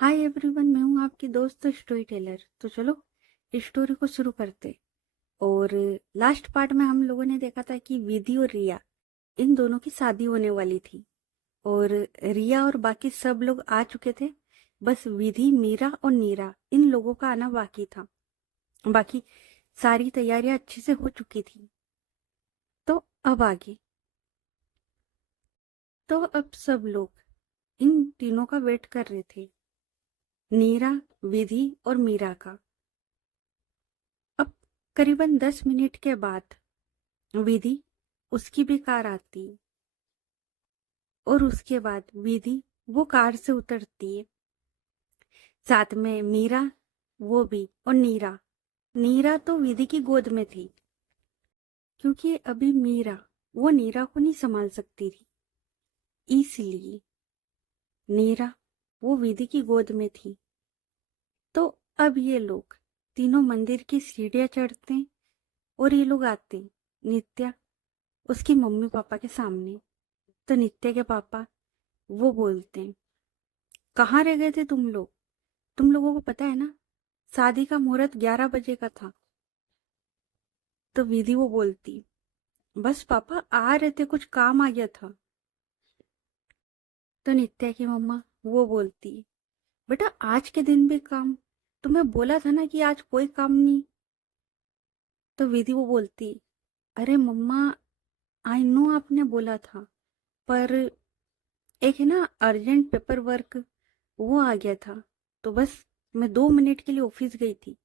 Hi everyone, मैं हूँ आपकी दोस्त स्टोरी टेलर। तो चलो इस स्टोरी को शुरू करते। और लास्ट पार्ट में हम लोगों ने देखा था कि विधि और रिया इन दोनों की शादी होने वाली थी। और रिया और बाकी सब लोग आ चुके थे। बस विधि, मीरा और नीरा इन लोगों का आना बाकी था। बाकी सारी तैयारियां अच्छे से हो चुकी थी। तो अब आगे, तो अब सब लोग इन तीनों का वेट कर रहे थे, नीरा, विधि और मीरा का। अब करीबन 10 मिनट के बाद विधि, उसकी भी कार आती है। और उसके बाद विधि वो कार से उतरती है, साथ में मीरा, वो भी, और नीरा। नीरा तो विधि की गोद में थी, क्योंकि अभी मीरा वो नीरा को नहीं संभाल सकती थी, इसलिए नीरा वो विधि की गोद में थी। तो अब ये लोग तीनों मंदिर की सीढ़ियां चढ़ते हैं और ये लोग आते हैं नित्या उसकी मम्मी पापा के सामने। तो नित्या के पापा वो बोलते हैं, कहाँ रह गए थे तुम लोग? तुम लोगों को पता है ना, शादी का मुहूर्त 11 बजे का था। तो विधि वो बोलती, बस पापा आ रहे थे, कुछ काम आ गया था। तो नित्या की मम्मा वो बोलती, बेटा आज के दिन भी काम? तुम्हें बोला था ना कि आज कोई काम नहीं। तो विधि वो बोलती, अरे मम्मा, आई नो आपने बोला था, पर एक है ना अर्जेंट पेपर वर्क, वो आ गया था। तो बस मैं 2 मिनट के लिए ऑफिस गई थी।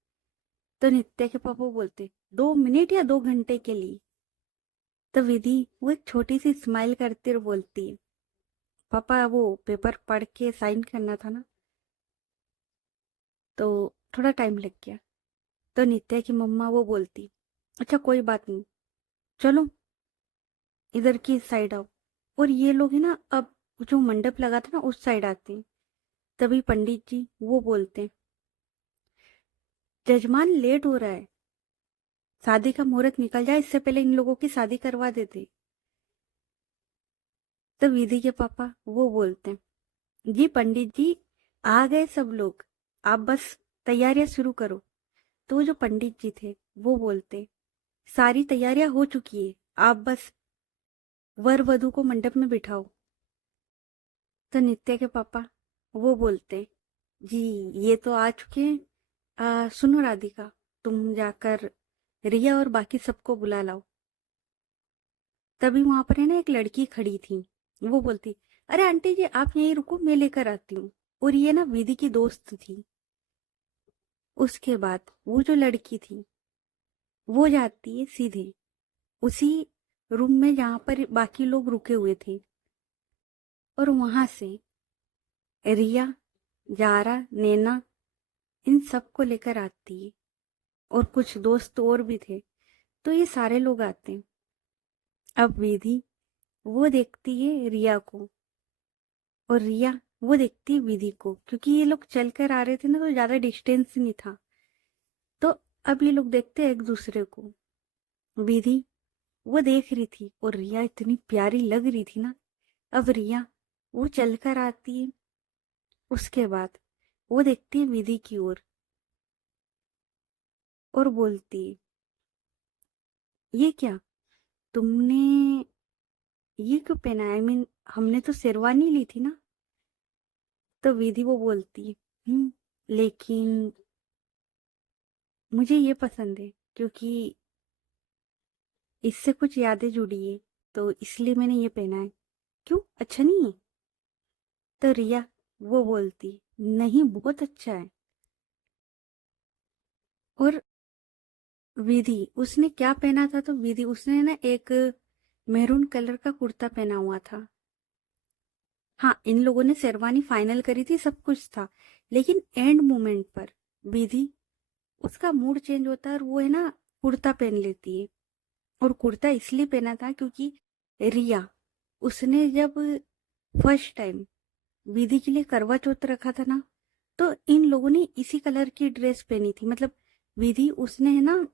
तो नित्या के पापा बोलते, 2 मिनट या 2 घंटे के लिए? तो विधि वो एक छोटी सी स्माइल करती और बोलती है, पापा वो पेपर पढ़ के साइन करना था ना, तो थोड़ा टाइम लग गया। तो नित्या की मम्मा वो बोलती, अच्छा कोई बात नहीं, चलो इधर की साइड आओ। और ये लोग है ना, अब जो मंडप लगा था ना उस साइड आते हैं। तभी पंडित जी वो बोलते हैं, जजमान लेट हो रहा है, शादी का मुहूर्त निकल जाए इससे पहले इन लोगों की शादी करवा देते। तो विधि के पापा वो बोलते हैं, जी पंडित जी, आ गए सब लोग, आप बस तैयारियां शुरू करो। तो वो जो पंडित जी थे वो बोलते, सारी तैयारियां हो चुकी है, आप बस वर वधु को मंडप में बिठाओ। तो नित्या के पापा वो बोलते, जी ये तो आ चुके हैं। सुनो राधिका, तुम जाकर रिया और बाकी सबको बुला लाओ। तभी वहां पर है ना एक लड़की खड़ी थी। वो बोलती, अरे आंटी जी आप यहीं रुको, मैं लेकर आती हूँ। और ये ना विधि की दोस्त थी। उसके बाद वो जो लड़की थी वो जाती है सीधे उसी रूम में जहां पर बाकी लोग रुके हुए थे। और वहां से रिया, जारा, नैना, इन सबको लेकर आती है। और कुछ दोस्त और भी थे। तो ये सारे लोग आते हैं। अब विधि वो देखती है रिया को, और रिया वो देखती है विधि को, क्योंकि ये लोग चल कर आ रहे थे ना, तो ज्यादा डिस्टेंस नहीं था। तो अब ये लोग देखते हैं एक दूसरे को। विधि वो देख रही थी और रिया इतनी प्यारी लग रही थी ना। अब रिया वो चलकर आती है। उसके बाद वो देखती है विधि की ओर और बोलती है, ये क्या तुमने ये क्यों पहना है? आई मीन हमने तो शेरवानी ली थी ना। तो विधि वो बोलती है, लेकिन मुझे ये पसंद है, क्योंकि इससे कुछ यादें जुड़ी है, तो इसलिए मैंने ये पहना है। क्यों, अच्छा नहीं है? तो रिया वो बोलती, नहीं बहुत अच्छा है। और विधि उसने क्या पहना था? तो विधि उसने ना एक मैरून कलर का कुर्ता पहना हुआ था। हाँ, इन लोगों ने शेरवानी फाइनल करी थी, सब कुछ था, लेकिन एंड मोमेंट पर विधि, उसका मूड चेंज होता है और वो है ना कुर्ता पहन लेती है। और कुर्ता इसलिए पहना था क्योंकि रिया, उसने जब फर्स्ट टाइम विधि के लिए करवा चौथ रखा था ना, तो इन लोगों ने इसी कलर की ड्रेस पहनी थी। मतलब विधि उसने है ना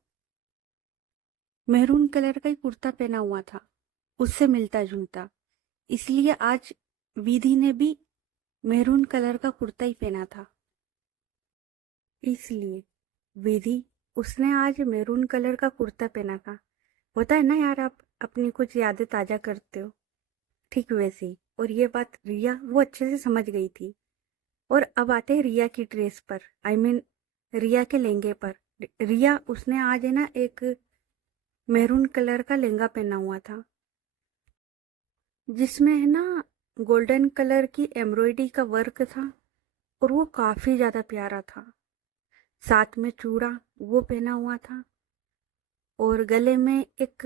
मेहरून कलर का ही कुर्ता पहना हुआ था, उससे मिलता जुलता। इसलिए आज विधि ने भी मैरून कलर का कुर्ता ही पहना था। इसलिए विधि, उसने आज मैरून कलर का कुर्ता पहना था। होता है ना यार, आप अपनी कुछ यादें ताजा करते हो, ठीक वैसे ही। और ये बात रिया वो अच्छे से समझ गई थी। और अब आते हैं रिया की ड्रेस पर, आई मीन रिया के लहंगे पर। रिया, उसने आज है ना एक मैरून कलर का लहंगा पहना हुआ था, जिसमें है ना गोल्डन कलर की एम्ब्रॉयडरी का वर्क था, और वो काफी ज्यादा प्यारा था। साथ में चूड़ा वो पहना हुआ था, और गले में एक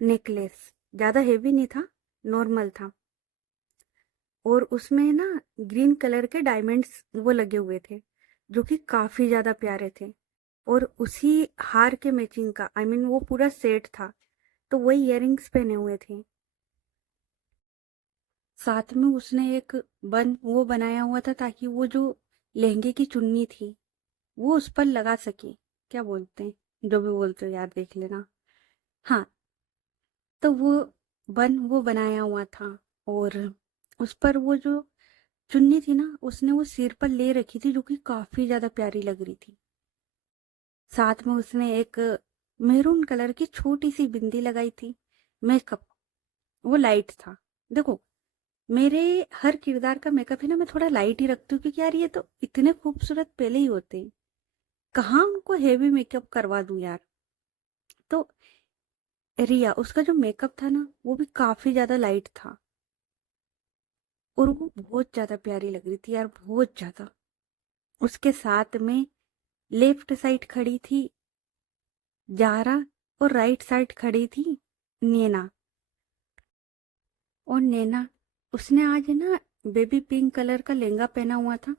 नेकलेस, ज्यादा हेवी नहीं था, नॉर्मल था। और उसमें ना ग्रीन कलर के डायमंड्स वो लगे हुए थे, जो कि काफी ज्यादा प्यारे थे। और उसी हार के मैचिंग का, आई मीन वो पूरा सेट था, तो वही इयररिंग्स पहने हुए थे। साथ में उसने एक बन वो बनाया हुआ था, ताकि वो जो लहंगे की चुन्नी थी वो उस पर लगा सके। क्या बोलते हैं, जो भी बोलते हो यार, देख लेना। हाँ, तो वो बन वो बनाया हुआ था, और उस पर वो जो चुन्नी थी ना, उसने वो सिर पर ले रखी थी, जो कि काफी ज्यादा प्यारी लग रही थी। साथ में उसने एक मैरून कलर की छोटी सी बिंदी लगाई थी। मेकअप वो लाइट था। देखो, मेरे हर किरदार का मेकअप है ना, मैं थोड़ा लाइट ही रखती हूँ, क्योंकि यार ये तो इतने खूबसूरत पहले ही होते हैं, कहाँ उनको हेवी मेकअप करवा दूं यार। तो रिया, उसका जो मेकअप था ना, वो भी काफी ज्यादा लाइट था, और वो बहुत ज्यादा प्यारी लग रही थी यार, बहुत ज्यादा। उसके साथ में लेफ्ट साइड खड़ी थी जारा, और राइट साइड खड़ी थी नैना। और नैना, उसने आज है ना बेबी पिंक कलर का लहंगा पहना हुआ था,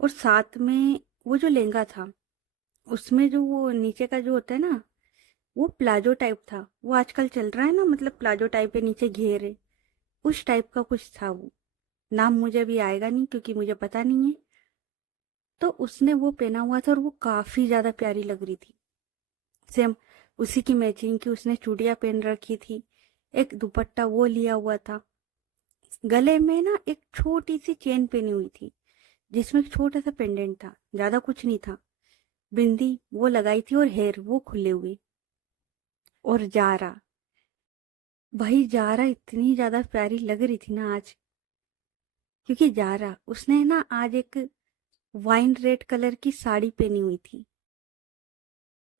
और साथ में वो जो लहंगा था, उसमें जो वो नीचे का जो होता है ना, वो प्लाजो टाइप था। वो आजकल चल रहा है ना, मतलब प्लाजो टाइप है, नीचे घेरे, उस टाइप का कुछ था वो। नाम मुझे अभी आएगा नहीं, क्योंकि मुझे पता नहीं है। तो उसने वो पहना हुआ था, और वो काफी ज्यादा प्यारी लग रही थी। सेम उसी की मैचिंग की उसने चूड़ियां पहन रखी थी, एक दुपट्टा वो लिया हुआ था। गले में ना एक छोटी सी चेन पहनी हुई थी, जिसमें एक छोटा सा पेंडेंट था, ज्यादा कुछ नहीं था। बिंदी वो लगाई थी, और हेयर वो खुले हुए। और जारा, भाई जारा इतनी ज्यादा प्यारी लग रही थी ना आज, क्योंकि जारा, उसने ना आज एक वाइन रेड कलर की साड़ी पहनी हुई थी।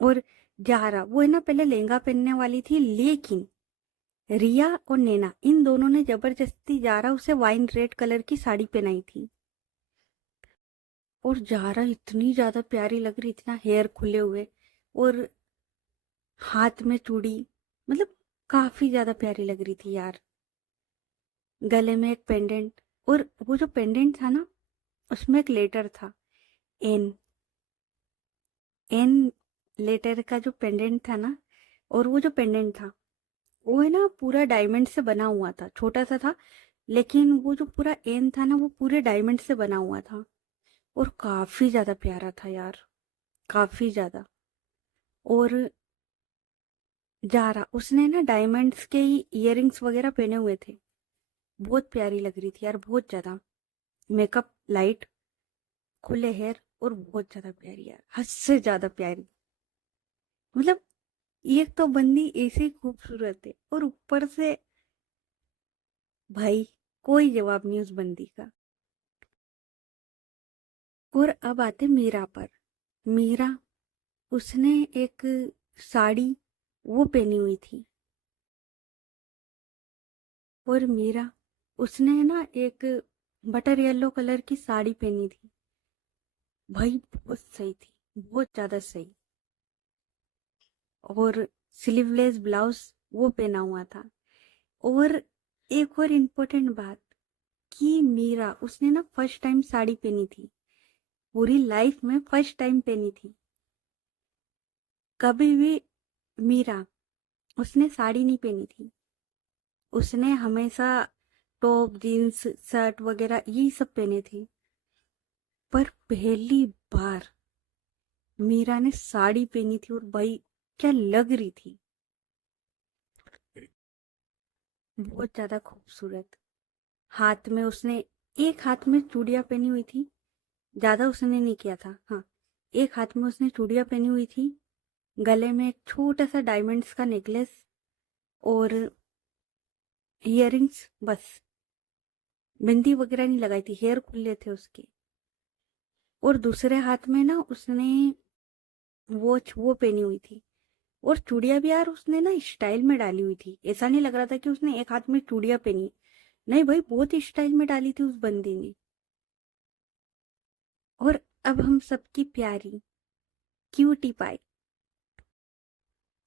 और जारा वो है ना पहले लहंगा पहनने वाली थी, लेकिन रिया और नैना इन दोनों ने जबरदस्ती जारा उसे वाइन रेड कलर की साड़ी पहनाई थी। और जारा इतनी ज्यादा प्यारी लग रही थी ना, हेयर खुले हुए, और हाथ में चूड़ी, मतलब काफी ज्यादा प्यारी लग रही थी यार। गले में एक पेंडेंट, और वो जो पेंडेंट था ना, उसमें एक लेटर था, एन। एन लेटर का जो पेंडेंट था ना, और वो जो पेंडेंट था, वो है ना पूरा डायमंड से बना हुआ था, छोटा सा था, लेकिन वो जो पूरा एन था ना, वो पूरे डायमंड से बना हुआ था, और काफी ज्यादा प्यारा था यार, काफी ज्यादा। और जारा, उसने ना डायमंड्स के ही इयररिंग्स वगैरह पहने हुए थे, बहुत प्यारी लग रही थी यार, बहुत ज्यादा। मेकअप लाइट, खुले हेयर, और बहुत ज्यादा प्यारी यार, हद से ज्यादा प्यारी। मतलब एक तो बंदी ऐसी खूबसूरत है, और ऊपर से भाई कोई जवाब नहीं उस बंदी का। और अब आते मीरा पर। मीरा, उसने एक साड़ी वो पहनी हुई थी। और मीरा, उसने ना एक बटर येलो कलर की साड़ी पहनी थी। भाई बहुत सही थी, बहुत ज्यादा सही। और स्लीवलेस ब्लाउज वो पहना हुआ था। और एक और इम्पोर्टेंट बात, कि मीरा, उसने ना फर्स्ट टाइम साड़ी पहनी थी, पूरी लाइफ में फर्स्ट टाइम पहनी थी। कभी भी मीरा, उसने साड़ी नहीं पहनी थी, उसने हमेशा टॉप जीन्स शर्ट वगैरह यही सब पहने थे। पर पहली बार मीरा ने साड़ी पहनी थी, और भाई क्या लग रही थी, बहुत ज्यादा खूबसूरत। हाथ में उसने एक हाथ में चूड़ियाँ पहनी हुई थी, ज़्यादा उसने नहीं किया था। हाँ, एक हाथ में उसने चूड़ियाँ पहनी हुई थी, गले में एक छोटा-सा डायमंड्स का नेकलेस और इयररिंग्स बस। बिंदी वगैरह नहीं लगाई थी, हेयर खुले थे उसके। और दूसरे हाथ में ना उसने वो पहनी हुई थी। और चूड़ियाँ भी यार उसने ना स्टाइल में डाली हुई थी। ऐसा नहीं लग रहा था कि उसने एक हाथ में चूड़ियाँ पहनी। नहीं भाई, बहुत स्टाइल में डाली थी उस बंदी ने। और अब हम सबकी प्यारी क्यूटी पाई,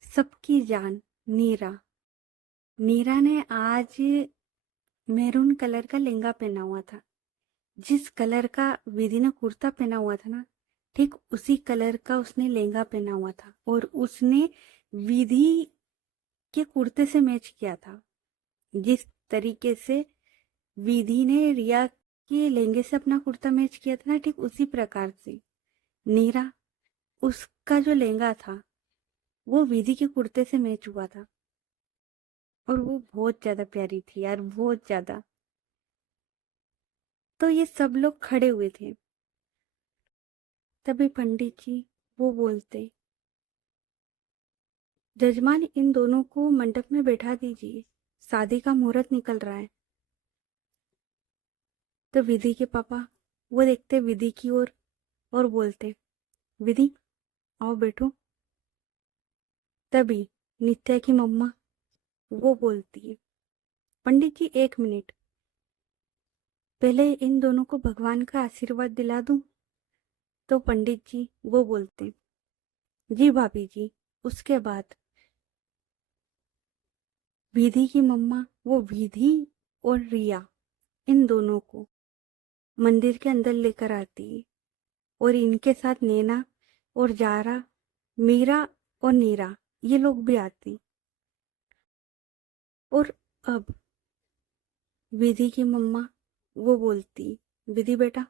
सबकी जान नीरा। नीरा ने आज मैरून कलर का लहंगा पहना हुआ था। जिस कलर का विधि ने कुर्ता पहना हुआ था ना, ठीक उसी कलर का उसने लहंगा पहना हुआ था। और उसने विधि के कुर्ते से मैच किया था। जिस तरीके से विधि ने रिया के लहंगे से अपना कुर्ता मैच किया था ना, ठीक उसी प्रकार से नीरा, उसका जो लहंगा था वो विधि के कुर्ते से मैच हुआ था। और वो बहुत ज्यादा प्यारी थी यार, बहुत ज्यादा। तो ये सब लोग खड़े हुए थे। तभी पंडित जी वो बोलते, जजमान इन दोनों को मंडप में बैठा दीजिए, शादी का मुहूर्त निकल रहा है। तो विधि के पापा वो देखते विधि की ओर और बोलते, विधि आओ बैठो। तभी नित्या की मम्मा वो बोलती है, पंडित जी एक मिनट, पहले इन दोनों को भगवान का आशीर्वाद दिला दूं। तो पंडित जी वो बोलते, जी भाभी जी। उसके बाद विधि की मम्मा वो विधि और रिया इन दोनों को मंदिर के अंदर लेकर आती है। और इनके साथ नैना और जारा, मीरा और नीरा ये लोग भी आती। और अब विधि की मम्मा वो बोलती, विधि बेटा,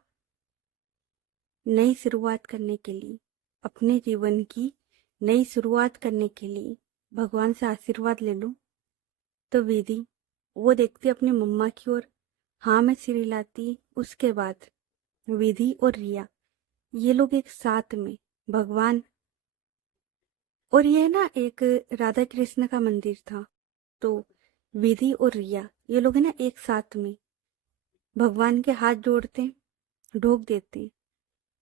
नई शुरुआत करने के लिए, अपने जीवन की नई शुरुआत करने के लिए भगवान से आशीर्वाद ले लो। तो विधि वो देखती अपनी मम्मा की ओर, हाँ में सिर हिलाती। उसके बाद विधि और रिया ये लोग एक साथ में भगवान, और ये ना एक राधा कृष्ण का मंदिर था। तो विधि और रिया ये लोग है ना एक साथ में भगवान के हाथ जोड़ते, ढोक देते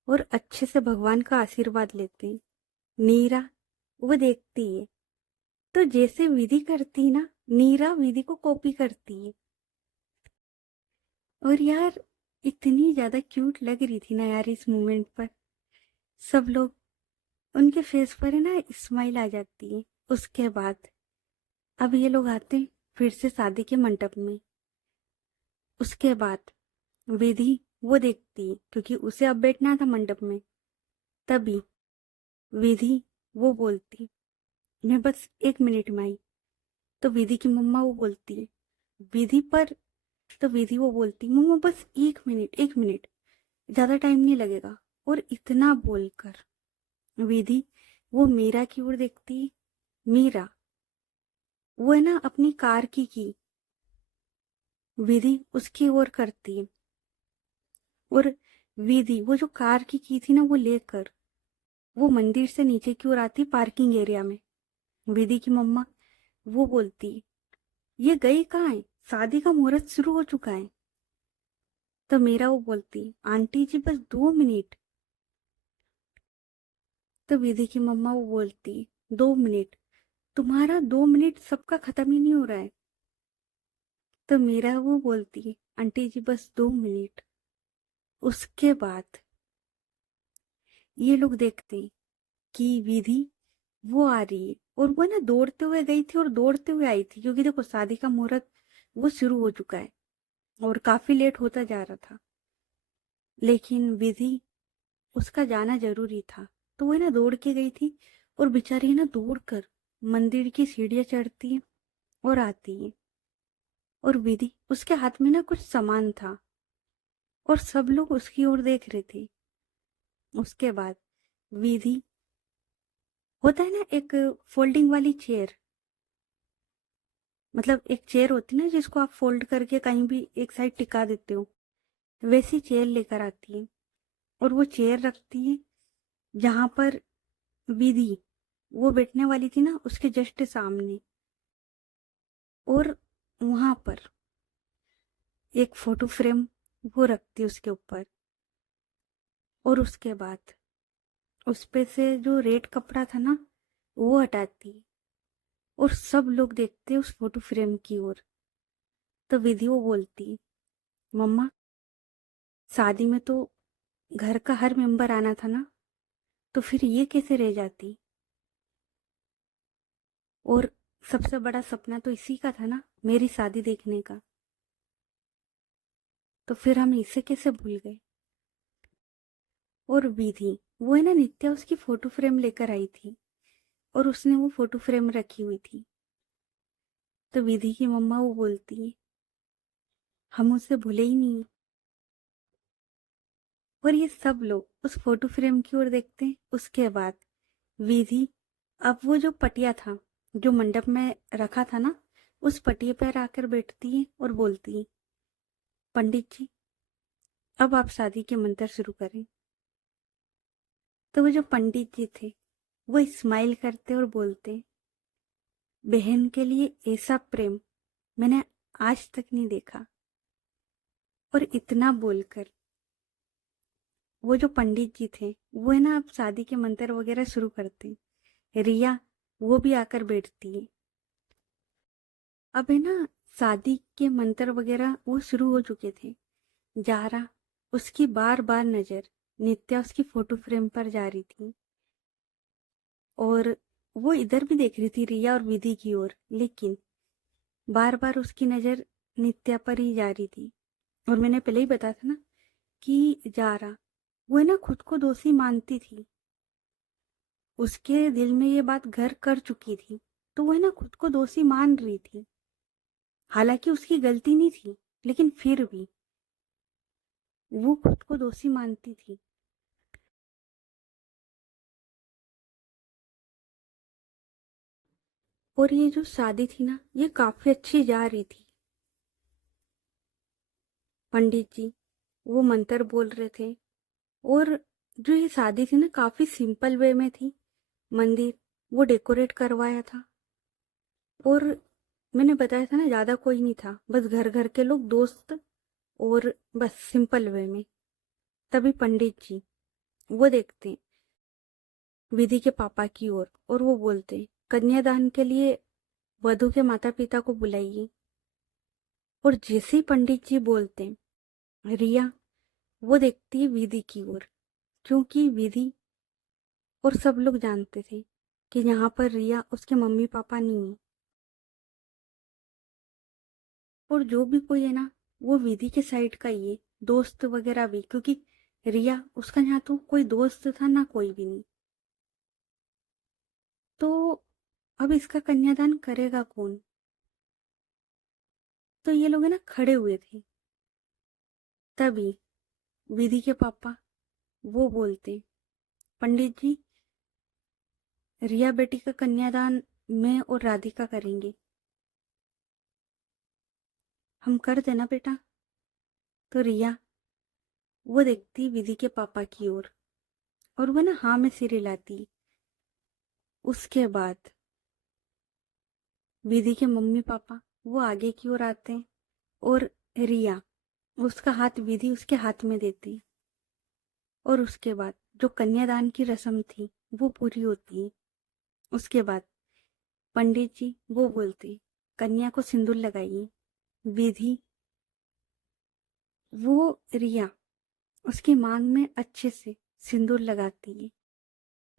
और अच्छे से भगवान का आशीर्वाद लेते। नीरा वो देखती है, तो जैसे विधि करती ना, नीरा विधि को कॉपी करती है। और यार इतनी ज्यादा क्यूट लग रही थी ना यार इस मोमेंट पर। सब लोग, उनके फेस पर है ना स्माइल आ जाती है। उसके बाद अब ये लोग आते फिर से शादी के मंडप में। उसके बाद विधि वो देखती है क्योंकि उसे अब बैठना था मंडप में। तभी विधि वो बोलती, मैं बस एक मिनट में आई। तो विधि की मम्मा वो बोलती है, विधि पर। तो विधि वो बोलती, मम्मा बस एक मिनट, एक मिनट, ज्यादा टाइम नहीं लगेगा। और इतना बोलकर विधि वो मीरा की ओर देखती। मीरा वो है ना अपनी कार की विधि उसकी ओर करती है। और विधि वो जो कार की थी ना वो लेकर वो मंदिर से नीचे की ओर आती पार्किंग एरिया में। विधि की मम्मा वो बोलती, ये गई कहाँ है, शादी का मुहूर्त शुरू हो चुका है। तो मेरा वो बोलती, आंटी जी बस 2 मिनट। तो विधि की मम्मा वो बोलती, 2 मिनट, तुम्हारा 2 मिनट सबका खत्म ही नहीं हो रहा है। तो मेरा वो बोलती, आंटी जी बस 2 मिनट। उसके बाद ये लोग देखते कि विधि वो आ रही है। और वो ना दौड़ते हुए गई थी और दौड़ते हुए आई थी, क्योंकि देखो शादी का मुहूर्त वो शुरू हो चुका है और काफी लेट होता जा रहा था। लेकिन विधि उसका जाना जरूरी था, तो वो ना दौड़ के गई थी। और बेचारी ना दौड़ कर मंदिर की सीढ़ियां चढ़ती है और आती है। और विधि उसके हाथ में ना कुछ सामान था और सब लोग उसकी ओर देख रहे थे। उसके बाद विधि, होता है ना एक फोल्डिंग वाली चेयर, मतलब एक चेयर होती है ना जिसको आप फोल्ड करके कहीं भी एक साइड टिका देते हो। वैसी चेयर लेकर आती है और वो चेयर रखती है जहाँ पर विधि वो बैठने वाली थी ना, उसके जस्ट सामने। और वहां पर एक फोटो फ्रेम वो रखती है उसके ऊपर। और उसके बाद उस पे से जो रेड कपड़ा था ना, वो हटाती है और सब लोग देखते हैं उस फोटो फ्रेम की ओर। तो विधि वो बोलती, मम्मा, शादी में तो घर का हर मेंबर आना था ना, तो फिर ये कैसे रह जाती? और सबसे बड़ा सपना तो इसी का था ना, मेरी शादी देखने का। तो फिर हम इसे कैसे भूल गए? और विधि वो है ना, नित्या उसकी फोटो फ्रेम लेकर आई थी और उसने वो फोटो फ्रेम रखी हुई थी। तो विधि की मम्मा वो बोलती है, हम उसे भूले ही नहीं। और ये सब लोग उस फोटो फ्रेम की ओर देखते हैं। उसके बाद विधि अब वो जो पटिया था जो मंडप में रखा था ना, उस पटिया पर आकर बैठती है और बोलती है, पंडित जी, अब आप शादी के मंत्र शुरू करें। तो वो जो पंडित जी थे वो स्माइल करते और बोलते, बहन के लिए ऐसा प्रेम मैंने आज तक नहीं देखा। और इतना बोलकर वो जो पंडित जी थे वो है ना, अब शादी के मंत्र वगैरह शुरू करते। रिया वो भी आकर बैठती है। अब है ना, शादी के मंत्र वगैरह वो शुरू हो चुके थे। जारा उसकी बार बार नजर नित्या उसकी फोटो फ्रेम पर जा रही थी और वो इधर भी देख रही थी रिया और विधि की ओर, लेकिन बार बार उसकी नजर नित्या पर ही जा रही थी। और मैंने पहले ही बताया था ना कि जारा वो है ना खुद को दोषी मानती थी। उसके दिल में ये बात घर कर चुकी थी, तो वो है ना खुद को दोषी मान रही थी। हालांकि उसकी गलती नहीं थी, लेकिन फिर भी वो खुद को दोषी मानती थी। और ये जो शादी थी ना, ये काफी अच्छी जा रही थी। पंडित जी वो मंत्र बोल रहे थे और जो ये शादी थी ना, काफी सिंपल वे में थी। मंदिर वो डेकोरेट करवाया था और मैंने बताया था ना, ज्यादा कोई नहीं था, बस घर घर के लोग, दोस्त, और बस सिंपल वे में। तभी पंडित जी वो देखते विधि के पापा की ओर और वो बोलते, कन्यादान के लिए वधु के माता पिता को बुलाइए। और जैसे ही पंडित जी बोलते, रिया वो देखती है विधि की ओर, क्योंकि विधि और सब लोग जानते थे कि यहाँ पर रिया उसके मम्मी पापा नहीं है। और जो भी कोई है ना, वो विधि के साइड का ही है, दोस्त वगैरह भी, क्योंकि रिया उसका यहाँ तो कोई दोस्त था ना, कोई भी नहीं। तो अब इसका कन्यादान करेगा कौन? तो ये लोग है ना खड़े हुए थे। तभी विधि के पापा वो बोलते, पंडित जी, रिया बेटी का कन्यादान मैं और राधिका करेंगे, हम कर देना बेटा। तो रिया वो देखती विधि के पापा की ओर और वो ना हाँ में सिर हिलाती। उसके बाद विधि के मम्मी पापा वो आगे की ओर आते हैं और रिया उसका हाथ विधि उसके हाथ में देती। और उसके बाद जो कन्यादान की रस्म थी वो पूरी होती है। उसके बाद पंडित जी वो बोलते, कन्या को सिंदूर लगाइए। विधि वो रिया उसकी मांग में अच्छे से सिंदूर लगाती है।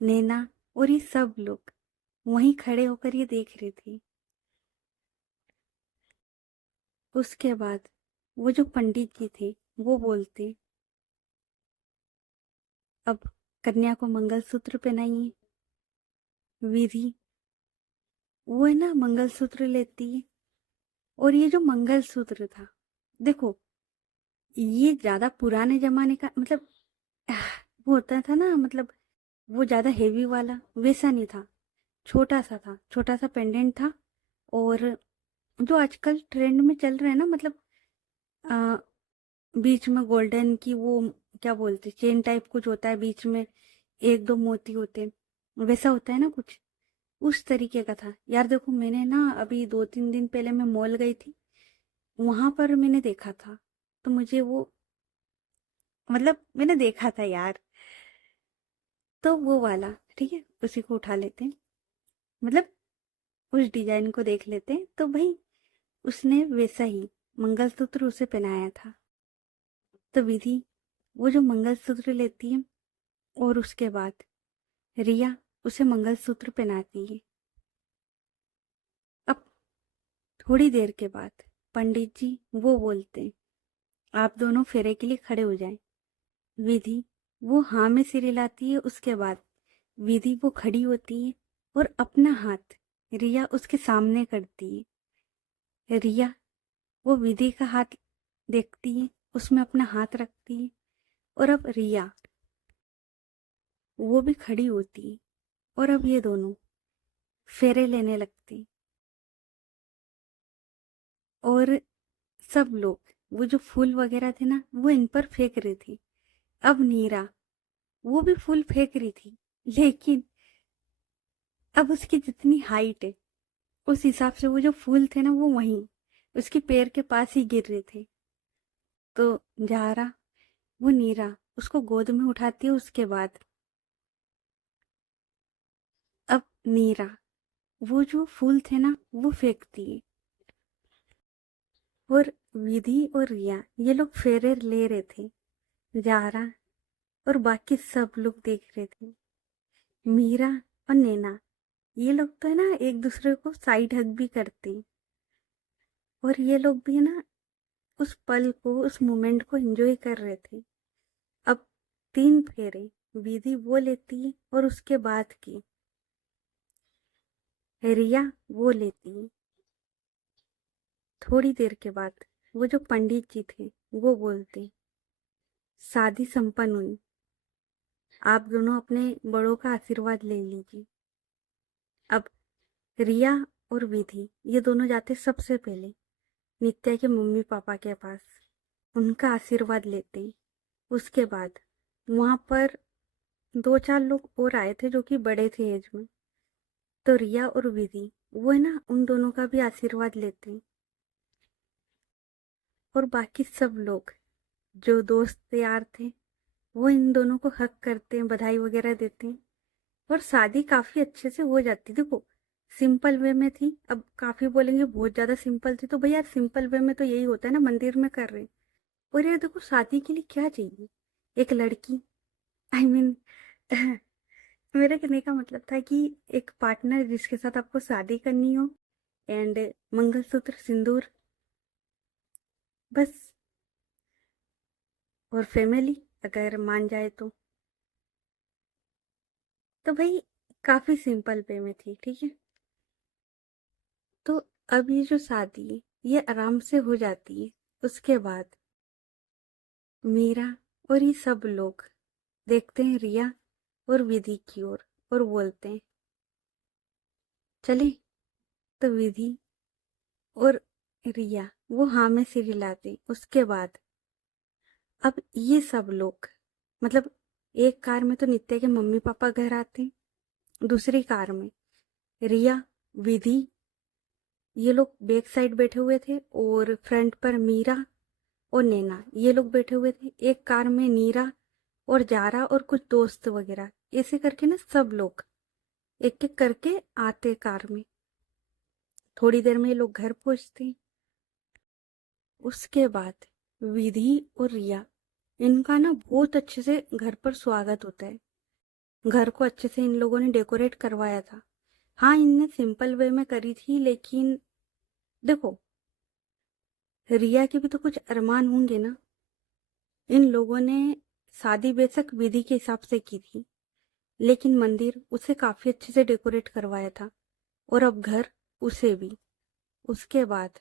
नैना और ये सब लोग वहीं खड़े होकर ये देख रहे थे। उसके बाद वो जो पंडित जी थे वो बोलते, अब कन्या को मंगलसूत्र पहनाइए। विधि वो है ना मंगलसूत्र लेती है। और ये जो मंगलसूत्र था, देखो, ये ज्यादा पुराने जमाने का, मतलब वो होता था ना, मतलब वो ज्यादा हेवी वाला वैसा नहीं था। छोटा सा था, छोटा सा पेंडेंट था। और जो आजकल ट्रेंड में चल रहा है ना, मतलब बीच में गोल्डन की वो क्या बोलते चेन टाइप कुछ होता है, बीच में एक दो मोती होते हैं, वैसा होता है ना कुछ, उस तरीके का था यार। देखो मैंने ना अभी 2-3 दिन पहले मैं मॉल गई थी, वहां पर मैंने देखा था, तो मुझे वो मतलब मैंने देखा था यार, तो वो वाला ठीक है, उसी को उठा लेते हैं, मतलब उस डिजाइन को देख लेते हैं। तो भाई उसने वैसा ही मंगलसूत्र उसे पहनाया था, तो विधि वो जो मंगलसूत्र लेती है और उसके बाद रिया उसे मंगलसूत्र पहनाती है। अब थोड़ी देर के बाद पंडित जी वो बोलते हैं आप दोनों फेरे के लिए खड़े हो जाएं। विधि वो हाँ में सिर हिलाती है, उसके बाद विधि वो खड़ी होती है और अपना हाथ रिया उसके सामने करती है। रिया वो विधि का हाथ देखती है, उसमें अपना हाथ रखती है, और अब रिया वो भी खड़ी होती है, और अब ये दोनों फेरे लेने लगते। और सब लोग वो जो फूल वगैरह थे ना वो इन पर फेंक रहे थे। अब नीरा वो भी फूल फेंक रही थी, लेकिन अब उसकी जितनी हाइट है उस हिसाब से वो जो फूल थे ना वो वहीं उसके पैर के पास ही गिर रहे थे। तो जारा वो नीरा उसको गोद में उठाती है, उसके बाद अब नीरा वो जो फूल थे ना वो फेंकती है, और विधि और रिया ये लोग फेरे ले रहे थे। जारा और बाकी सब लोग देख रहे थे। मीरा और नैना ये लोग तो है ना एक दूसरे को साइड हग भी करते, और ये लोग भी ना उस पल को उस मोमेंट को एंजॉय कर रहे थे। अब 3 फेरे विधि वो लेती है, और उसके बाद की रिया वो लेती है। थोड़ी देर के बाद वो जो पंडित जी थे वो बोलते शादी संपन्न हुई, आप दोनों अपने बड़ों का आशीर्वाद ले लीजिए। अब रिया और विधि ये दोनों जाते सबसे पहले नित्या के मम्मी पापा के पास, उनका आशीर्वाद लेते हैं। उसके बाद वहां पर 2-4 लोग और आए थे जो कि बड़े थे एज में, तो रिया और विधि वो है ना उन दोनों का भी आशीर्वाद लेते हैं। और बाकी सब लोग जो दोस्त यार थे वो इन दोनों को हक करते हैं, बधाई वगैरह देते हैं, और शादी काफी अच्छे से हो जाती। देखो सिंपल वे में थी, अब काफी बोलेंगे बहुत ज्यादा सिंपल थी, तो भैया सिंपल वे में तो यही होता है ना, मंदिर में कर रहे हैं। और यार देखो शादी के लिए क्या चाहिए, एक लड़की, आई मीन मेरे कहने का मतलब था कि एक पार्टनर जिसके साथ आपको शादी करनी हो, एंड मंगलसूत्र सिंदूर, बस, और फैमिली अगर मान जाए तो भाई काफी सिंपल वे में थी, ठीक है। तो अब ये जो शादी है ये आराम से हो जाती है। उसके बाद मीरा और ये सब लोग देखते हैं रिया और विधि की ओर और बोलते हैं चले। तो विधि और रिया वो हाँ में सिर हिलाते। उसके बाद अब ये सब लोग मतलब एक कार में तो नित्या के मम्मी पापा घर आते हैं, दूसरी कार में रिया, विधि ये लोग बैक साइड बैठे हुए थे, और फ्रंट पर मीरा और नैना ये लोग बैठे हुए थे। एक कार में नीरा और जारा और कुछ दोस्त वगैरह, ऐसे करके ना सब लोग एक एक करके आते कार में। थोड़ी देर में ये लोग घर पहुंचते। उसके बाद विधि और रिया इनका ना बहुत अच्छे से घर पर स्वागत होता है। घर को अच्छे से इन लोगों ने डेकोरेट करवाया था। हाँ इनने सिंपल वे में करी थी, लेकिन देखो रिया के भी तो कुछ अरमान होंगे ना। इन लोगों ने शादी बेशक विधि के हिसाब से की थी, लेकिन मंदिर उसे काफी अच्छे से डेकोरेट करवाया था, और अब घर उसे भी। उसके बाद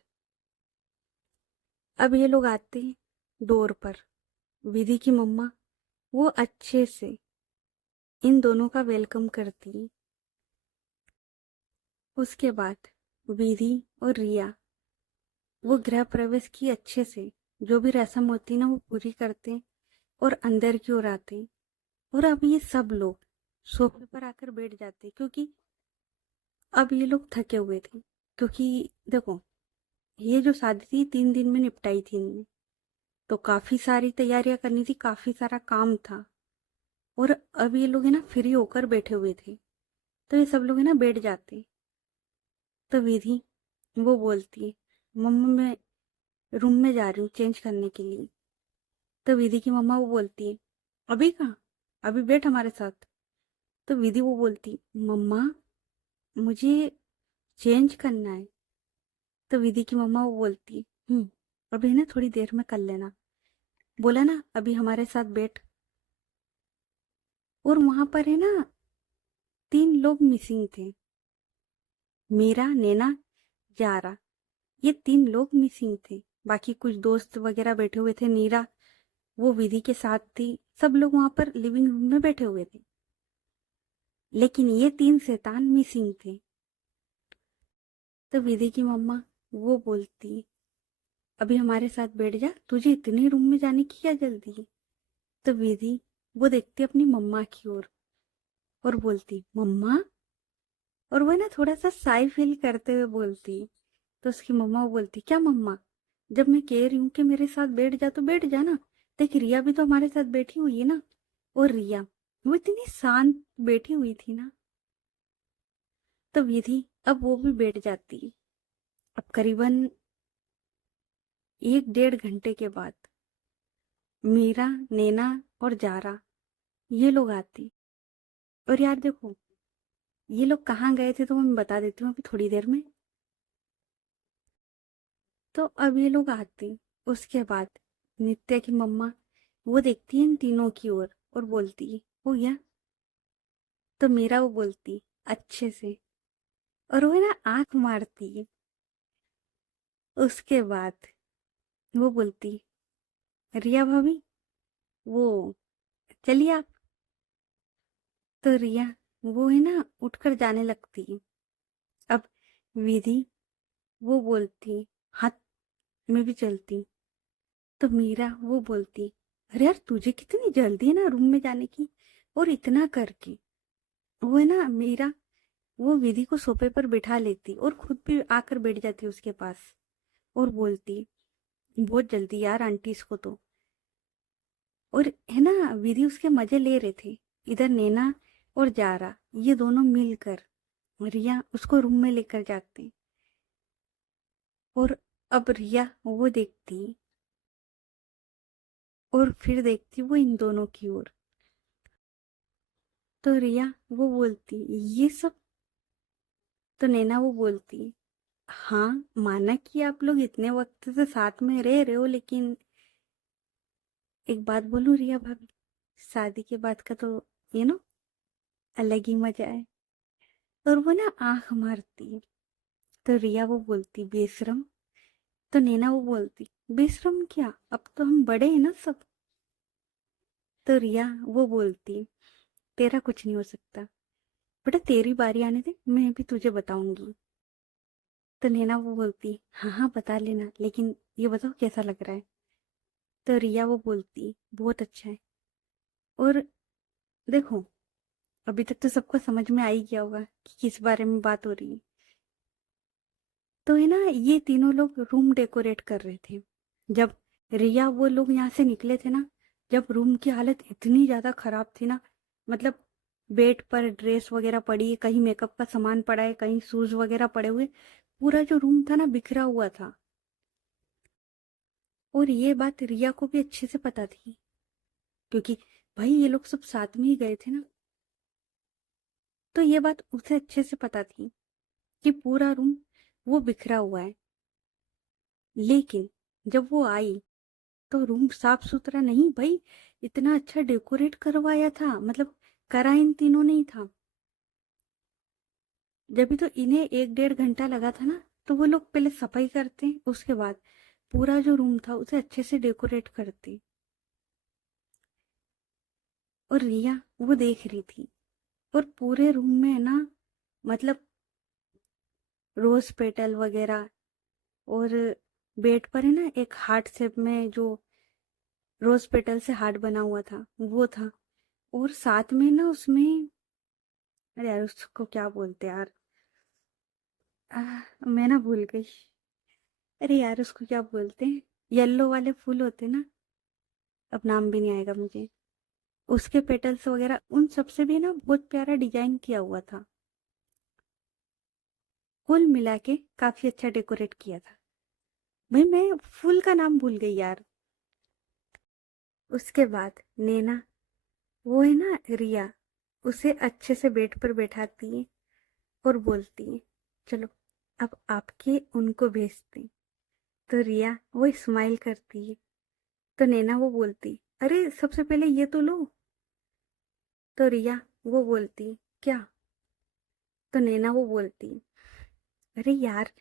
अब ये लोग आते हैं डोर पर। विधि की मम्मा वो अच्छे से इन दोनों का वेलकम करती है। उसके बाद विधि और रिया वो गृह प्रवेश की अच्छे से। जो भी रस्म होती ना वो पूरी करते और अंदर की ओर आते। और अब ये सब लोग सोफे पर आकर बैठ जाते, क्योंकि अब ये लोग थके हुए थे। क्योंकि देखो, ये जो शादी थी 3 दिन में निपटाई थी इनने, तो काफी सारी तैयारियां करनी थी, काफी सारा काम था। और अब ये लोग है ना फ्री होकर बैठे हुए थे, तो ये सब लोग है ना बैठ जाते। तो विधि वो बोलती है, मम्मा मैं रूम में जा रही हूँ चेंज करने के लिए। तो विधि की मम्मा वो बोलती है, अभी कहाँ, अभी बैठ हमारे साथ। तो विधि वो बोलती, मम्मा मुझे चेंज करना है। तो विधि की मम्मा वो बोलती, अभी ना थोड़ी देर में कर लेना, बोला ना अभी हमारे साथ बैठ। और वहां पर है ना 3 लोग मिसिंग थे, मीरा, नैना, जारा। ये 3 लोग मिसिंग थे। बाकी कुछ दोस्त वगैरह बैठे हुए थे, नीरा वो विधि के साथ थी, सब लोग वहां पर लिविंग रूम में बैठे हुए थे। लेकिन ये 3 शैतान मिसिंग थे। तो विधि की मम्मा वो बोलती, अभी हमारे साथ बैठ जा, तुझे इतने रूम में जाने की क्या जल्दी है। तो विधि वो देखती अपनी मम्मा की ओर और बोलती, मम्मा। और वो ना थोड़ा सा साई फील करते हुए बोलती। तो उसकी मम्मा वो बोलती, क्या मम्मा, जब मैं कह रही हूँ कि मेरे साथ बैठ जा तो बैठ जा ना, देख रिया भी तो हमारे साथ बैठी हुई है ना। और रिया वो इतनी शांत बैठी हुई थी ना। तो विधि अब वो भी बैठ जाती। अब करीबन 1 डेढ़ घंटे के बाद मीरा, नैना और जारा ये लोग आती। और यार देखो, ये लोग कहाँ गए थे तो मैं बता देती हूँ अभी थोड़ी देर में। तो अब ये लोग आते, उसके बाद नित्या की मम्मा वो देखती है इन तीनों की ओर और बोलती है, हो गया। तो मीरा वो बोलती अच्छे से, और वो है ना आंख मारती है। उसके बाद वो बोलती, रिया भाभी वो चलिए आप। तो रिया वो है ना उठकर जाने लगती है। अब विधि वो बोलती, हाँ मैं भी चलती। तो मीरा वो बोलती, अरे यार तुझे कितनी जल्दी है ना रूम में जाने की, और इतना करके वो है ना मीरा वो विधि को सोफे पर बिठा लेती और खुद भी आकर बैठ जाती उसके पास और बोलती, बहुत जल्दी यार आंटी इसको तो। और है ना विधि उसके मजे ले रहे थे। इधर नैना और जारा ये दोनों मिलकर रिया उसको रूम में लेकर जाते। और अब रिया वो देखती और फिर देखती वो इन दोनों की ओर। तो रिया वो बोलती, ये सब। तो नैना वो बोलती, हाँ माना कि आप लोग इतने वक्त से साथ में रह रहे हो, लेकिन एक बात बोलूं रिया भाभी, शादी के बाद का तो यू नो अलग ही मजा है। और वो ना आंख मारती। तो रिया वो बोलती, बेशरम। तो नैना वो बोलती, बेशरम क्या, अब तो हम बड़े हैं ना सब। तो रिया वो बोलती, तेरा कुछ नहीं हो सकता बेटा, तेरी बारी आने दे, मैं भी तुझे बताऊंगी। तो नैना वो बोलती, हाँ हाँ बता लेना, लेकिन ये बताओ कैसा लग रहा है। तो रिया वो बोलती, बहुत अच्छा है। और देखो, अभी तक तो सबको समझ में आ ही गया होगा कि किस बारे में बात हो रही है। तो है ना ये तीनों लोग रूम डेकोरेट कर रहे थे। जब रिया वो लोग यहाँ से निकले थे ना, जब रूम की हालत इतनी ज्यादा खराब थी ना, मतलब बेड पर ड्रेस वगैरह पड़ी है, कहीं मेकअप का सामान पड़ा है, कहीं शूज वगैरह पड़े हुए, पूरा जो रूम था ना बिखरा हुआ था। और ये बात रिया को भी अच्छे से पता थी, क्योंकि भाई ये लोग सब साथ में ही गए थे ना। तो ये बात उसे अच्छे से पता थी कि पूरा रूम वो बिखरा हुआ है। लेकिन जब वो आई तो रूम साफ सुथरा नहीं भाई, इतना अच्छा डेकोरेट करवाया था, मतलब करा इन तीनों ने ही था। जब भी तो इन्हें 1 डेढ़ घंटा लगा था ना, तो वो लोग पहले सफाई करते, उसके बाद पूरा जो रूम था उसे अच्छे से डेकोरेट करते। और रिया वो देख रही थी, और पूरे रूम में है ना, मतलब रोज पेटल वगैरह और बेड पर है ना एक हार्ट शेप में जो रोज पेटल से हार्ट बना हुआ था वो था। और साथ में ना उसमें, अरे यार उसको क्या बोलते यार, मैं ना भूल गई। अरे यार उसको क्या बोलते हैं, येलो वाले फूल होते ना, अब नाम भी नहीं आएगा मुझे। उसके पेटल्स वगैरह उन सब से भी ना बहुत प्यारा डिजाइन किया हुआ था। कुल मिला के काफी अच्छा डेकोरेट किया था। भाई मैं फूल का नाम भूल गई यार। उसके बाद नैना, वो है ना रिया, उसे अच्छे से बेड पर बैठाती है और बोलती है, चलो अब आपके उनको भेजते हैं। तो रिया वो स्माइल करती है। तो नैना वो बोलती, अरे सबसे पहले ये तो लो। तो रिया वो बोलती, क्या? तो नैना वो बोलती, अरे यार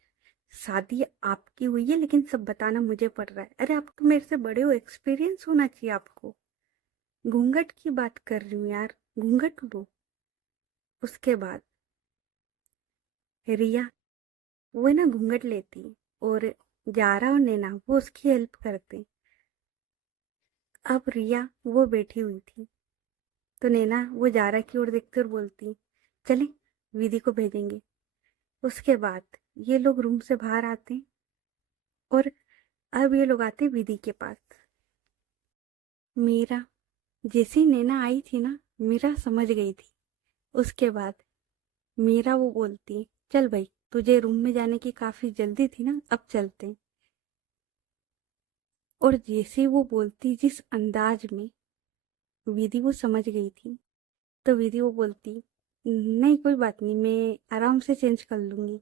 शादी आपकी हुई है लेकिन सब बताना मुझे पड़ रहा है। अरे आप तो मेरे से बड़े हो, एक्सपीरियंस होना चाहिए आपको। घूंघट की बात कर रही हूँ यार, घूंघट लो। उसके बाद रिया वो है ना घूंघट लेती और जारा और नैना वो उसकी हेल्प करते। अब रिया वो बैठी हुई थी। तो नैना वो जारा की ओर देखती और बोलती, चले विधि को भेजेंगे। उसके बाद ये लोग रूम से बाहर आते और अब ये लोग आते विधि के पास। मीरा, जैसी नैना आई थी ना, मीरा समझ गई थी। उसके बाद मीरा वो बोलती, चल भाई तुझे रूम में जाने की काफी जल्दी थी ना, अब चलते हैं। और जैसे वो बोलती जिस अंदाज में, विधि वो समझ गई थी। तो विधि वो बोलती, नहीं कोई बात नहीं, मैं आराम से चेंज कर लूंगी।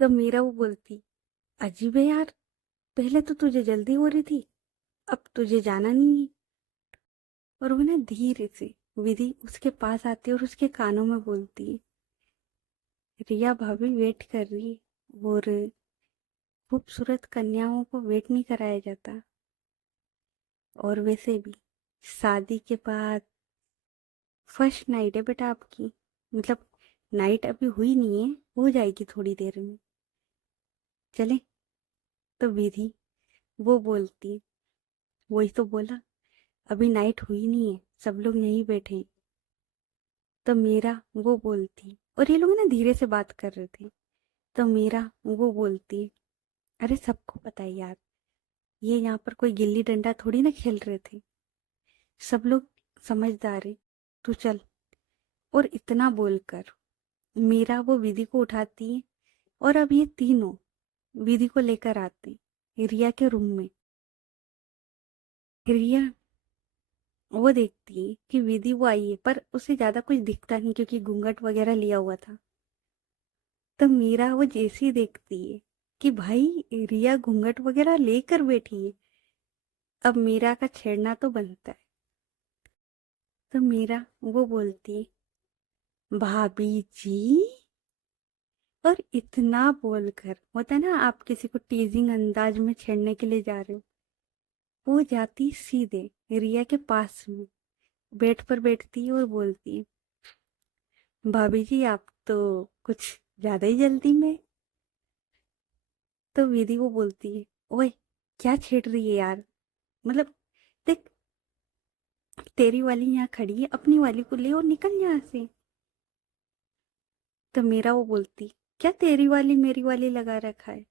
तो मीरा वो बोलती, अजीब है यार, पहले तो तुझे जल्दी हो रही थी, अब तुझे जाना नहीं है। और वो ना धीरे से विधि उसके पास आती है और उसके कानों में बोलती है, रिया भाभी वेट कर रही है और खूबसूरत कन्याओं को वेट नहीं कराया जाता। और वैसे भी शादी के बाद फर्स्ट नाइट है बेटा आपकी, मतलब नाइट अभी हुई नहीं है, हो जाएगी थोड़ी देर में। चले। तो विधि वो बोलती, वही तो बोला, अभी नाइट हुई नहीं है, सब लोग यहीं बैठे हैं। तो मीरा वो बोलती, और ये लोग ना धीरे से बात कर रहे थे। तो मीरा वो बोलती, अरे सबको पता है यार, ये यहाँ पर कोई गिल्ली डंडा थोड़ी ना खेल रहे थे, सब लोग समझदार है, तू चल। और इतना बोलकर मीरा वो विधि को उठाती है और अब ये तीनों विधि को लेकर आते हैं रिया के रूम में। रिया वो देखती है कि विधि वो आई है पर उसे ज्यादा कुछ दिखता नहीं क्योंकि घूंघट वगैरह लिया हुआ था। तो मीरा वो जैसी ही देखती है कि भाई रिया घूंघट वगैरह लेकर बैठी है, अब मीरा का छेड़ना तो बनता है। तो मीरा वो बोलती, भाभी जी। और इतना बोलकर, होता है ना आप किसी को टीजिंग अंदाज में छेड़ने के लिए जा रहे हो, वो जाती सीधे रिया के पास में, बेड पर बैठती और बोलती, भाभी जी आप तो कुछ ज्यादा ही जल्दी में। तो विधि वो बोलती है, ओए क्या छेड़ रही है यार, मतलब देख, तेरी वाली यहाँ खड़ी है, अपनी वाली को ले और निकल यहाँ से। तो मेरा वो बोलती, क्या तेरी वाली मेरी वाली लगा रखा है,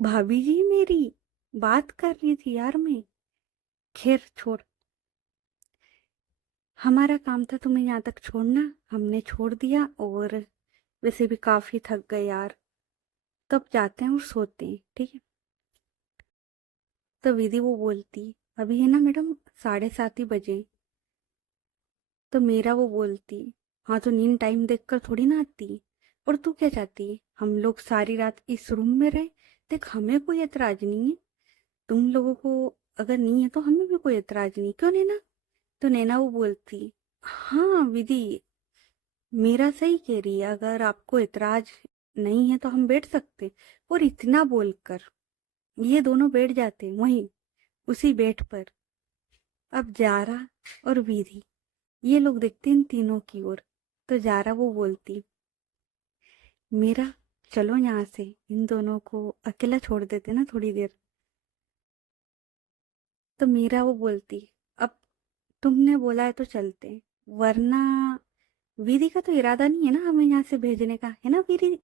भाभी जी मेरी बात कर रही थी यार मैं। खैर छोड़, हमारा काम था तुम्हें यहाँ तक छोड़ना, हमने छोड़ दिया, और वैसे भी काफी थक गए यार, तब जाते हैं और सोते हैं, ठीक है। तो विधि वो बोलती, अभी है ना मैडम 7:30 ही बजे। तो मेरा वो बोलती, हाँ तो नींद टाइम देखकर थोड़ी ना आती, और तू क्या चाहती है हम लोग सारी रात इस रूम में रहे? देख हमें कोई एतराज नहीं है, तुम लोगों को अगर नहीं है तो हमें भी कोई एतराज नहीं, क्यों नैना? तो नैना वो बोलती, हाँ विधि मेरा सही कह रही है, अगर आपको एतराज नहीं है तो हम बैठ सकते। और इतना बोलकर ये दोनों बैठ जाते वहीं उसी बेड पर। अब जारा और विधि ये लोग देखते इन तीनों की ओर। तो जारा वो बोलती, मेरा चलो यहाँ से, इन दोनों को अकेला छोड़ देते ना थोड़ी देर। तो मीरा वो बोलती, अब तुमने बोला है तो चलते, वरना विधि का तो इरादा नहीं है ना हमें यहाँ से भेजने का, है ना विधि?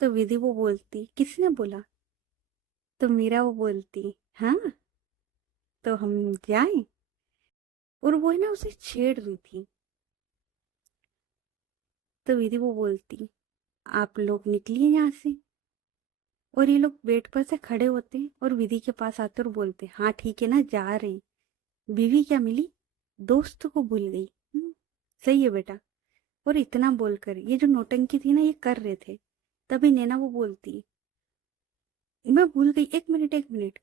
तो विधि वो बोलती, किसने बोला? तो मीरा वो बोलती, हाँ, तो हम जाएं? और वो है ना उसे छेड़ रही थी। तो विधि वो बोलती, आप लोग निकलिए यहाँ से। और ये लोग बेड पर से खड़े होते हैं और विधि के पास आते और बोलते, हाँ ठीक है ना, जा रहे हैं। बीवी क्या मिली, दोस्त को भूल गई। सही है बेटा। और इतना बोलकर ये जो नौटंकी थी ना ये कर रहे थे, तभी नैना वो बोलती, मैं भूल गई, एक मिनट एक मिनट।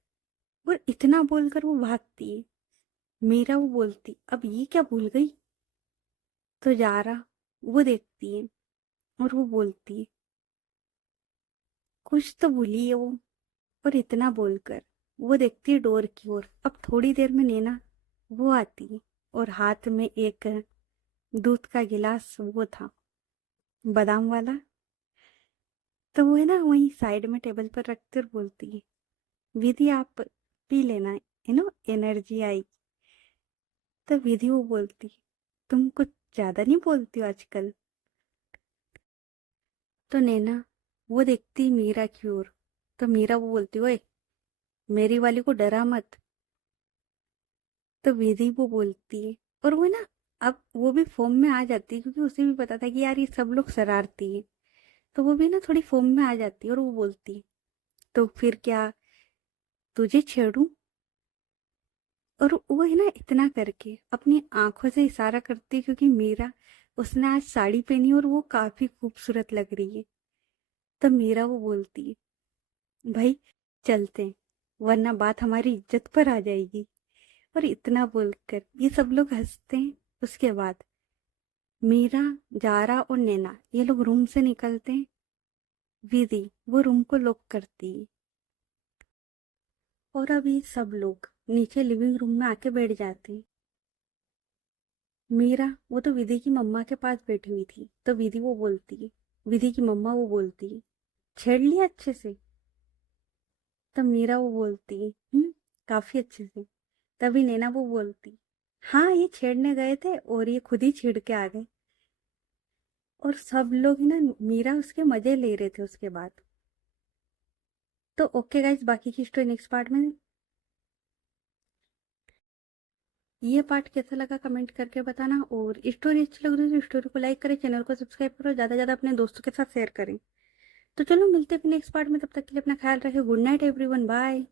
और इतना बोलकर वो भागती है। मीरा वो बोलती, अब ये क्या भूल गई? तो जारा वो देखती है और वो बोलती, कुछ तो भूली है वो। और इतना बोलकर वो देखती है डोर की ओर। अब थोड़ी देर में नैना वो आती है और हाथ में एक दूध का गिलास वो था, बादाम वाला। तो वो है ना वहीं साइड में टेबल पर रखते और बोलती है, विधि आप पी लेना, एनर्जी आई। तो विधि वो बोलती, तुम कुछ ज्यादा नहीं बोलती हो आजकल। तो नैना वो देखती मीरा की ओर। तो मीरा वो बोलती, ओए मेरी वाली को डरा मत। तो विधि वो बोलती है, और वो ना अब वो भी फॉर्म में आ जाती है, क्योंकि उसे भी पता था कि यार ये सब लोग शरारती है। तो वो भी ना थोड़ी फॉर्म में आ जाती है और वो बोलती, तो फिर क्या, तुझे छेड़ूं? और वो है ना इतना करके अपनी आंखों से इशारा करती है, क्योंकि मीरा, उसने आज साड़ी पहनी और वो काफी खूबसूरत लग रही है। तो मीरा वो बोलती है, भाई चलते हैं, वरना बात हमारी इज्जत पर आ जाएगी। और इतना बोलकर ये सब लोग हंसते हैं। उसके बाद मीरा, जारा और नैना ये लोग रूम से निकलते हैं। विधि वो रूम को लॉक करती है। और अब ये सब लोग नीचे लिविंग रूम में आके बैठ जाते हैं। मीरा वो तो विधि की मम्मा के पास बैठी हुई थी। तो विधि वो बोलती है, विधि की मम्मा वो बोलती है, छेड़ लिया अच्छे से? तब मीरा वो बोलती है, काफी अच्छे से। तभी नैना वो बोलती, हाँ ये छेड़ने गए थे और ये खुद ही छेड़ के आ गए। और सब लोग ना मीरा उसके मजे ले रहे थे उसके बाद। तो ओके गाइस, बाकी की स्टोरी नेक्स्ट पार्ट में। ये पार्ट कैसा लगा कमेंट करके बताना, और स्टोरी अच्छी लग रही है तो स्टोरी को लाइक करें, चैनल को सब्सक्राइब करो, ज्यादा से ज्यादा अपने दोस्तों के साथ शेयर करें। तो चलो मिलते हैं नेक्स्ट पार्ट में, तब तक के लिए अपना ख्याल रखें। Good night everyone, bye.